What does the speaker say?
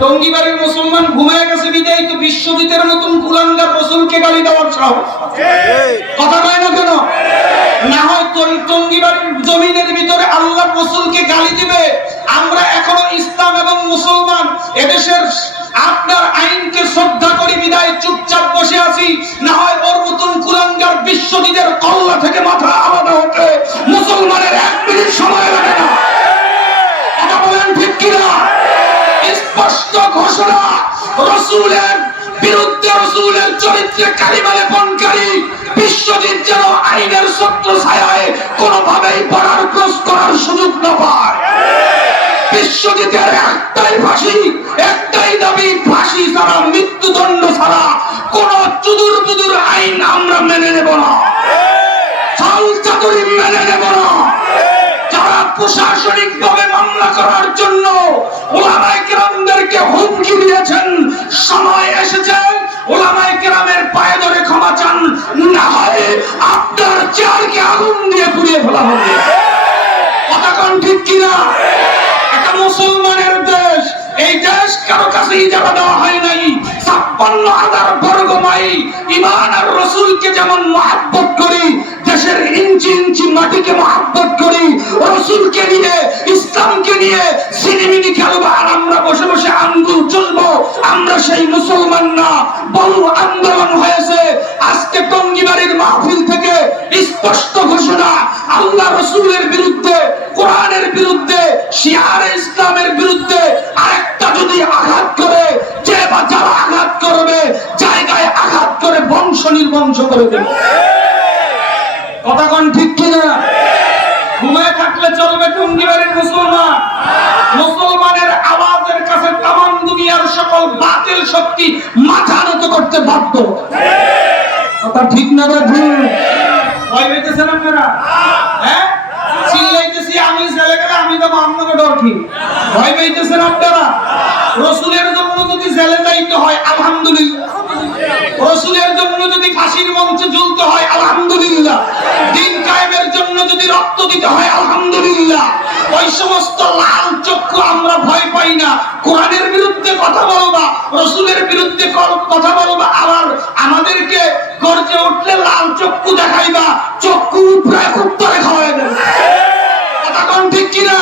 টঙ্গীবাড়ির মুসলমান ঘুমায় গেছে বিদায় তো বিশ্বজিতের মতন কুলাঙ্গার রাসূলকে গালি দেওয়ার সাহস। কথা কয় না কেন? না হয় টঙ্গীবাড়ির জমিনের ভিতরে আল্লাহর রাসূলকে গালি দিবে, আমরা এখনো ইসলাম এবং মুসলমান এদেশের আপনার আইনকে শ্রদ্ধা করি বিদায় চুপচাপ বসে আছি। না হয় ওর মতন কুলাঙ্গার বিশ্বজিতের কল্লা থেকে মাথা আলাদা হতে মুসলমানের 1 মিনিট সময় লাগে না। কথা বলেন ঠিক কিনা? স্পষ্ট ঘোষণা, রাসূলের বিরুদ্ধে, রাসূলের চরিত্রে কালিমা লেপনকারী বিশ্বজিৎ যেন আইনের ছত্র ছায়ায় কোনোভাবেই পড়ার ক্রস করার সুযোগ না পায়। বিশ্বজিতের একটাই ফাঁসি, একটাই দাবি, ফাঁসি ছাড়া, মৃত্যুদণ্ড ছাড়া কোন চুদুর বুদুর আইন আমরা মেনে নেব না, চাল চাতুরি মেনে নেব না। যারা প্রশাসনিক ভাবে মামলা করার জন্য উলামায়ে কেরামদেরকে হুমকি দিয়েছেন, সময় এসেছে উলামায়ে কেরামের পায়ে ধরে ক্ষমা চান, না হয় আপনার চেয়ারকে আগুন দিয়ে পুড়িয়ে ফেলা হবে। কথা কোন ঠিক কিনা? এটা মুসলমানের দেশ, এই দেশ কারো কাছে ইজারা দেওয়া হয় নাই। 56,000 বর্গ মাইল ঈমান আর রাসূলকে যেমন মহব্বত করি, দেশের ইঞ্চি ইঞ্চি মাটিকে মহব্বত করি, রাসূলকে নিয়ে, ইসলামকে নিয়ে সিনেমিনি খেলবো আর আমরা বসে বসে আঙ্গুল চুষবো, আমরা সেই মুসলমান না। বহু আন্দোলন হয়েছে, আজকে টঙ্গীবাড়ির মাহফিল থেকে স্পষ্ট ঘোষণা, আল্লাহ রাসূলের বিরুদ্ধে, কোরআনের বিরুদ্ধে, শিয়ারে ইসলামের বিরুদ্ধে আরেকটা যদি আঘাত করে, যে বা যারা আঘাত করবে জায়গায় আঘাত করে বংশ নির্বংশ করে দেবে। কথা কোন ঠিক কিনা? ঘুমায় থাকলে চলবে টঙ্গীবাড়ির মুসলমান? মুসলমানের আওয়াজের কাছে তামাম দুনিয়ার সকল বাতিল শক্তি মাথা নত করতে বাধ্য। কথা ঠিক না বা ভুল? ভয় পেতেছেন আপনারা? হ্যাঁ, চিল্লাইতেছি আমি জেলে গেলে আমি তো আপনাকে ডর কি? ভয় পেতেছেন আপনারা? রাসূলের জন্য যদি জেলে যাইতে হয় আলহামদুলিল্লাহ, রাসূলের জন্য যদি ফাঁসির মঞ্চে ঝুলতে হয় আলহামদুলিল্লাহ, দ্বীন কায়েমের জন্য যদি রক্ত দিতে হয় আলহামদুলিল্লাহ। ওই সমস্ত লাল চক্ষু আমরা ভয় পাই না। কোরআনের বিরুদ্ধে কথা বলবা, রাসূলের বিরুদ্ধে কথা বলবা, আবার আমাদেরকে গর্জে উঠলে লাল চক্ষু দেখাইবা, চক্ষু উপরে উত্তরে খাওয়াই দেবে। কথা কোন ঠিক কিনা?